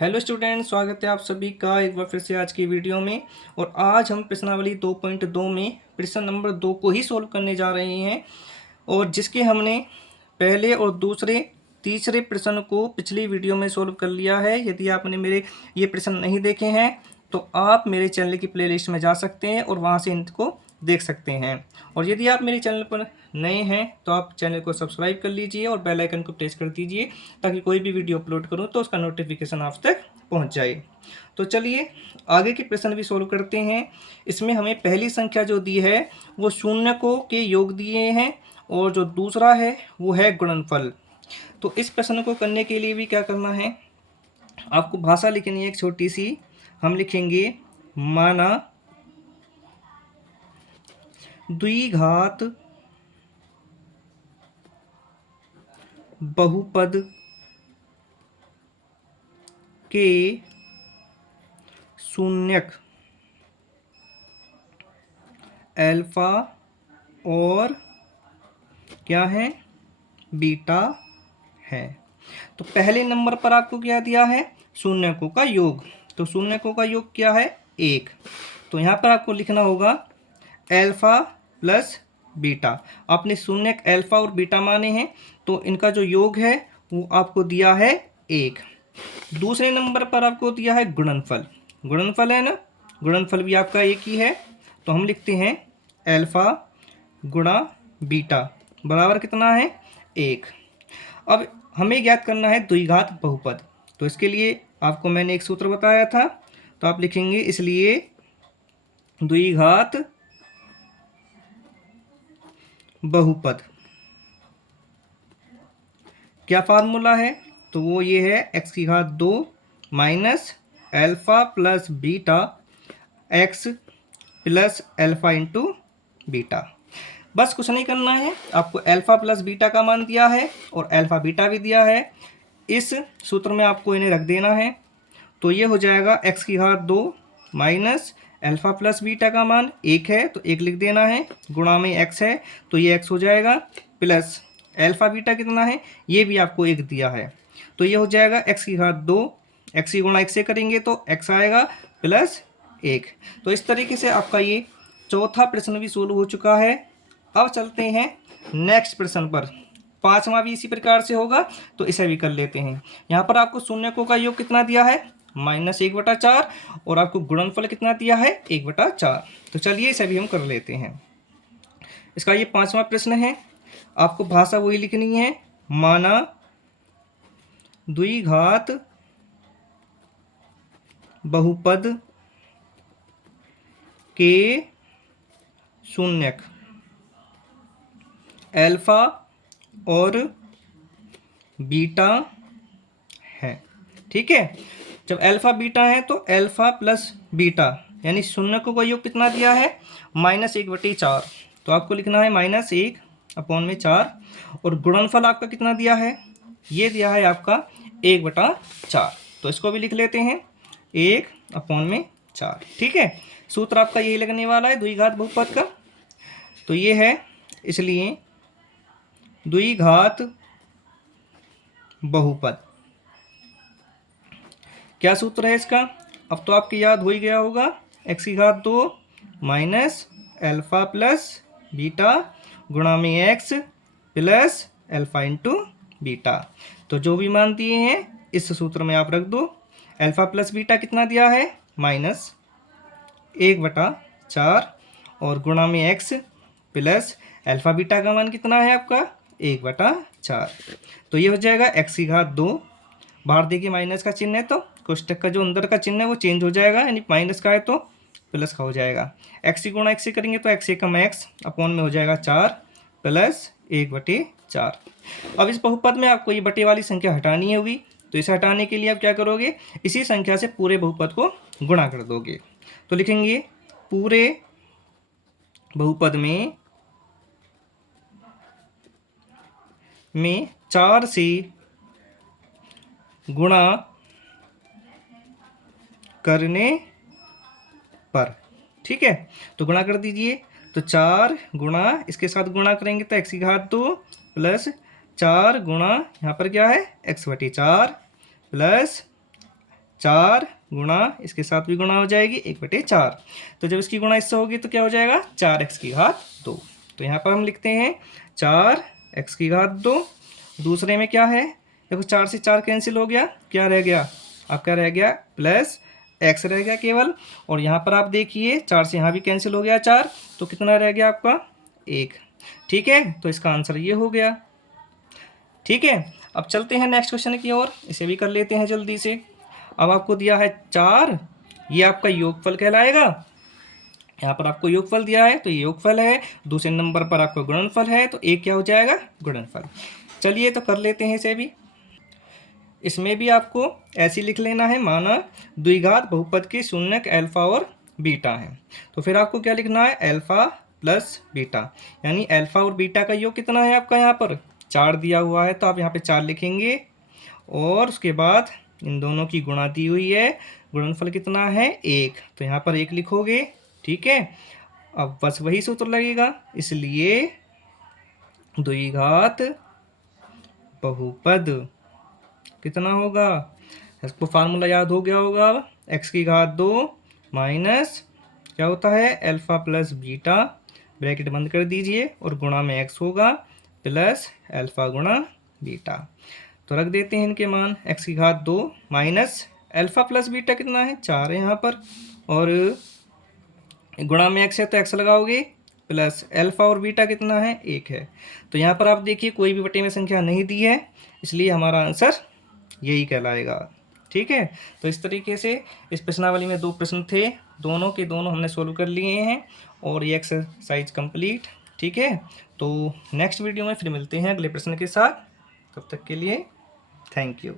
Hello student, स्वागत है आप सभी का एक बार फिर से आज की वीडियो में। और आज हम प्रश्नावली 2.2 में प्रश्न नंबर 2 को ही सॉल्व करने जा रहे हैं। और जिसके हमने पहले और दूसरे तीसरे प्रश्न को पिछली वीडियो में सॉल्व कर लिया है। यदि आपने मेरे ये प्रश्न नहीं देखे हैं तो आप मेरे चैनल की प्लेलिस्ट में जा सकते हैं और वहाँ से इनको देख सकते हैं। और यदि आप मेरे चैनल पर नए हैं तो आप चैनल को सब्सक्राइब कर लीजिए और बेल आइकन को प्रेस कर दीजिए ताकि कोई भी वीडियो अपलोड करूं तो उसका नोटिफिकेशन आप तक पहुंच जाए। तो चलिए आगे के प्रश्न भी सॉल्व करते हैं। इसमें हमें पहली संख्या जो दी है वो शून्य को के योग दिए हैं और जो दूसरा है वो है गुणनफल। तो इस प्रश्न को करने के लिए भी क्या करना है, आपको भाषा लिखनी है एक छोटी सी। हम लिखेंगे माना द्विघात बहुपद के शून्यक अल्फा और क्या है, बीटा है। तो पहले नंबर पर आपको क्या दिया है, शून्यकों का योग। तो शून्यकों का योग क्या है, 1। तो यहाँ पर आपको लिखना होगा अल्फा प्लस बीटा। आपने शून्यक अल्फा और बीटा माने हैं तो इनका जो योग है वो आपको दिया है 1। दूसरे नंबर पर आपको दिया है गुणनफल। गुणनफल है ना, गुणनफल भी आपका एक ही है। तो हम लिखते हैं अल्फा गुणा बीटा बराबर कितना है, 1। अब हमें ज्ञात करना है द्विघात बहुपद। तो इसके लिए आपको मैंने एक सूत्र बताया था, तो आप लिखेंगे इसलिए द्विघात बहुपद। क्या फार्मूला है, तो वो ये है x⁴ minus alpha plus beta x plus alpha into beta. बस कुछ नहीं करना है, आपको अल्फा प्लस बीटा का मान दिया है और अल्फा बीटा भी दिया है। इस सूत्र में आपको इन्हें रख देना है। तो ये हो जाएगा x⁴ minus alpha plus beta का मान 1 है तो 1 लिख देना है, गुणा में x है तो ये x हो जाएगा, प्लस अल्फा बीटा कितना है ये भी आपको 1 दिया है। तो ये हो जाएगा x⁴ x ही गुणा 1 से करेंगे तो x आएगा प्लस 1। तो इस तरीके से आपका ये चौथा प्रश्न भी सोल्व हो चुका है। अब चलते हैं नेक्स्ट प्रश्न पर। पांचवा भी इसी प्रकार से होगा तो इसे भी कर लेते हैं। यहाँ पर आपको शून्यकों का योग कितना दिया है, -1/4, और आपको गुणनफल कितना दिया है, 1/4। तो चलिए इसे भी हम कर लेते हैं। इसका ये पांचवा प्रश्न है। आपको भाषा वही लिखनी है, माना द्विघात बहुपद के शून्यक अल्फा और बीटा है। ठीक है, जब अल्फा बीटा है तो अल्फा प्लस बीटा यानी शून्यकों का योग कितना दिया है, -1/4। तो आपको लिखना है -1/4। और गुणनफल आपका कितना दिया है, ये दिया है आपका 1/4। तो इसको भी लिख लेते हैं 1/4। ठीक है, सूत्र आपका यही लगने वाला है द्विघात बहुपद का। तो ये है, इसलिए द्विघात बहुपद। क्या सूत्र है इसका, अब तो आपको याद हो ही गया होगा, x⁴ minus alpha plus beta गुणा में x plus alpha into beta. तो जो भी मान दिए हैं इस सूत्र में आप रख दो। अल्फा प्लस बीटा कितना दिया है, -1/4, और गुणा में x प्लस अल्फा बीटा का मान कितना है आपका, 1/4। तो ये हो जाएगा x⁴। बाहर देखिए माइनस का चिन्ह है तो कोष्टक का जो अंदर का चिन्ह है वो चेंज हो जाएगा, यानी माइनस का है तो प्लस का हो जाएगा। x गुणा x से करेंगे तो x एकम x अपॉन में हो जाएगा 4 प्लस 1/4। अब इस बहुपद में आपको ये बटे वाली संख्या हटानी होगी। तो इसे हटाने के लिए आप क्या करोगे, इसी संख्या से पूरे बहुपद को गुणा कर दोगे। तो लिखेंगे पूरे बहुपद में 4 से गुणा करने पर। ठीक है, तो गुणा कर दीजिए। तो 4 गुणा इसके साथ गुणा करेंगे तो x⁴ प्लस 4 गुणा यहाँ पर क्या है x/4 प्लस 4 गुणा इसके साथ भी गुणा हो जाएगी 1/4। तो जब इसकी गुणा इससे होगी तो क्या हो जाएगा 4x⁴। तो यहाँ पर हम लिखते हैं 4x⁴। दूसरे में क्या है, देखो 4 से 4 कैंसिल हो गया, क्या रह गया आपका, रह गया प्लस x रह गया केवल। और यहाँ पर आप देखिए 4 से यहाँ भी कैंसिल हो गया 4, तो कितना रह गया आपका 1। ठीक है, तो इसका आंसर ये हो गया। ठीक है, अब चलते हैं नेक्स्ट क्वेश्चन की ओर, इसे भी कर लेते हैं जल्दी से। अब आपको दिया है 4, ये आपका योगफल कहलाएगा। यहाँ पर आपको योगफल दिया है तो ये योगफल है, दूसरे नंबर पर आपको गुणनफल है, तो एक क्या हो जाएगा गुणनफल। चलिए तो कर लेते हैं इसे भी। इसमें भी आपको ऐसे लिख लेना है, माना द्विघात बहुपद के शून्यक अल्फा और बीटा है, तो फिर आपको क्या लिखना है अल्फा प्लस बीटा, यानी अल्फा और बीटा का योग कितना है आपका, यहाँ पर 4 दिया हुआ है तो आप यहाँ पे 4 लिखेंगे, और उसके बाद इन दोनों की गुणा दी हुई है, गुणनफल कितना है 1, तो यहाँ पर 1 लिखोगे। ठीक है, अब बस वही सूत्र लगेगा, इसलिए द्विघात बहुपद कितना होगा, इसको फार्मूला याद हो गया होगा। अब x⁴ माइनस क्या होता है अल्फा प्लस बीटा, ब्रैकेट बंद कर दीजिए, और गुणा में x होगा प्लस अल्फा गुणा बीटा। तो रख देते हैं इनके मान, x⁴ minus alpha plus beta कितना है 4 है यहाँ पर, और गुणा में x है तो x लगाओगे, प्लस अल्फा और बीटा कितना है 1 है। तो यहाँ पर आप देखिए कोई भी बटे में संख्या नहीं दी है, इसलिए हमारा आंसर यही कहलाएगा। ठीक है, तो इस तरीके से इस प्रश्नावली में 2 प्रश्न थे, दोनों के दोनों हमने सोल्व कर लिए हैं, और ये एक्सरसाइज कंप्लीट। ठीक है, तो नेक्स्ट वीडियो में फिर मिलते हैं अगले प्रश्न के साथ, तब तक के लिए थैंक यू।